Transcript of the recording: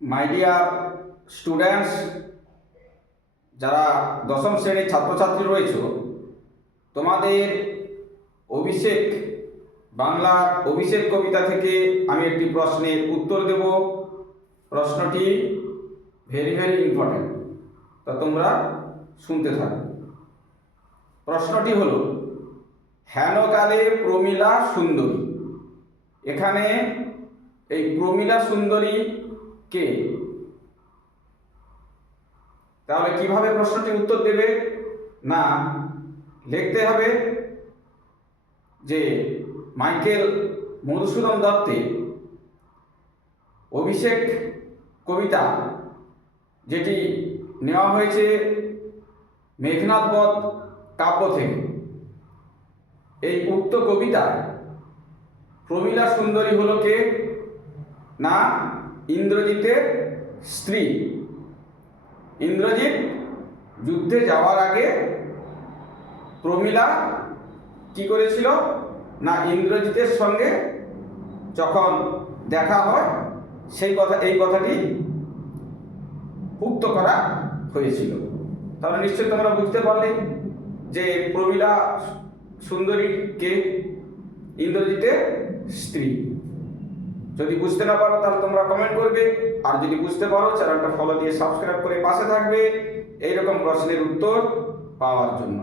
My dear students, যারা দশম শ্রেণীর ছাত্রছাত্রী রয়েছে, তোমাদের অভিষেক বাংলার অভিষেক কবিতা থেকে আমি একটি প্রশ্নের উত্তর দেব। প্রশ্নটি ভেরি ভেরি ইম্পর্টেন্ট, তা তোমরা শুনতে থাকো। প্রশ্নটি হলো, হেনকালে প্রমীলা সুন্দরী। এখানে এই প্রমীলা সুন্দরী কে? তাহলে কিভাবে প্রশ্নটি উত্তর দেবে? না, লিখতে হবে যে মাইকেল মধুসূদন দত্তের অভিষেক কবিতা, যেটি নেওয়া হয়েছে মেঘনাদ বধ কাব্য থেকে, এই উক্ত কবিতায় প্রমীলা সুন্দরী হলো কে? না, ইন্দ্রজিতের স্ত্রী। ইন্দ্রজিৎ যুদ্ধে যাওয়ার আগে প্রমীলা কি করেছিল? না, ইন্দ্রজিতের সঙ্গে যখন দেখা হয় এই কথাটি উক্ত করা হয়েছিল। তাহলে নিশ্চয়ই তোমরা বুঝতে পারলে যে প্রমীলা সুন্দরী কে? ইন্দ্রজিতের স্ত্রী। যদি বুঝতে না পারো তাহলে তোমরা কমেন্ট করবে, আর যদি বুঝতে পারো চ্যানেলটা ফলো দিয়ে সাবস্ক্রাইব করে পাশে থাকবে এইরকম প্রশ্নের উত্তর পাওয়ার জন্য।